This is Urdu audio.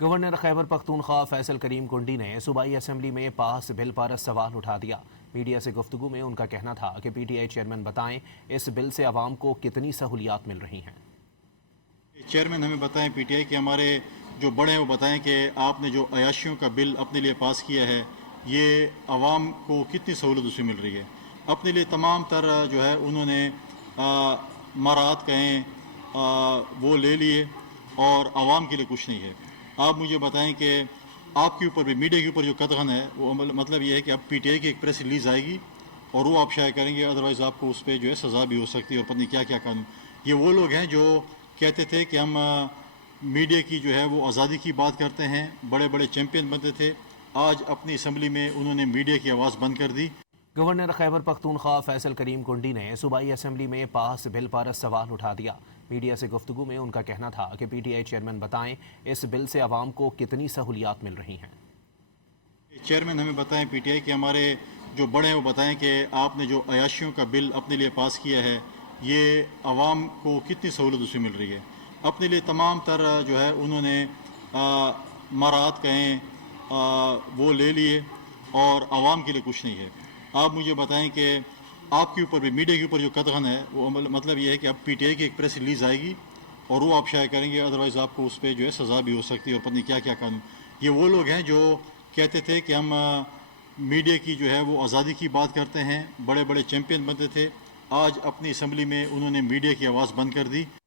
گورنر خیبر پختونخوا فیصل کریم کنڈی نے صوبائی اسمبلی میں پاس بل پر سوال اٹھا دیا۔ میڈیا سے گفتگو میں ان کا کہنا تھا کہ پی ٹی آئی چیئرمین بتائیں اس بل سے عوام کو کتنی سہولیات مل رہی ہیں۔ چیئرمین ہمیں بتائیں پی ٹی آئی کہ ہمارے جو بڑے ہیں وہ بتائیں کہ آپ نے جو عیاشیوں کا بل اپنے لیے پاس کیا ہے یہ عوام کو کتنی سہولت اس میں مل رہی ہے۔ اپنے لیے تمام تر جو ہے انہوں نے مراعات کہیں وہ لے لیے اور عوام کے لیے کچھ نہیں ہے۔ آپ مجھے بتائیں کہ آپ کے اوپر بھی میڈیا کے اوپر جو قدغن ہے وہ مطلب یہ ہے کہ اب پی ٹی آئی کی ایک پریس ریلیز آئے گی اور وہ آپ شائع کریں گے، ادروائز آپ کو اس پہ جو ہے سزا بھی ہو سکتی ہے اور پتہ نہیں کیا کیا قانون۔ یہ وہ لوگ ہیں جو کہتے تھے کہ ہم میڈیا کی جو ہے وہ آزادی کی بات کرتے ہیں، بڑے بڑے چیمپئن بنتے تھے، آج اپنی اسمبلی میں انہوں نے میڈیا کی آواز بند کر دی۔ گورنر خیبر پختونخوا فیصل کریم کنڈی نے صوبائی اسمبلی میں پاس بل پر سوال اٹھا دیا۔ میڈیا سے گفتگو میں ان کا کہنا تھا کہ پی ٹی آئی چیئرمین بتائیں اس بل سے عوام کو کتنی سہولیات مل رہی ہیں۔ چیئرمین ہمیں بتائیں پی ٹی آئی کہ ہمارے جو بڑے ہیں وہ بتائیں کہ آپ نے جو عیاشیوں کا بل اپنے لیے پاس کیا ہے یہ عوام کو کتنی سہولت اس میں مل رہی ہے۔ اپنے لیے تمام تر جو ہے انہوں نے مراعات کہیں وہ لے لیے اور عوام کے لیے کچھ نہیں ہے۔ آپ مجھے بتائیں کہ آپ کے اوپر بھی میڈیا کے اوپر جو قدغن ہے وہ مطلب یہ ہے کہ اب پی ٹی آئی کی ایک پریس ریلیز آئے گی اور وہ آپ شائع کریں گے، ادروائز آپ کو اس پہ جو ہے سزا بھی ہو سکتی ہے اور پتہ نہیں کیا کیا قانون۔ یہ وہ لوگ ہیں جو کہتے تھے کہ ہم میڈیا کی جو ہے وہ آزادی کی بات کرتے ہیں، بڑے بڑے چیمپئن بنتے تھے، آج اپنی اسمبلی میں انہوں نے میڈیا کی آواز بند کر دی۔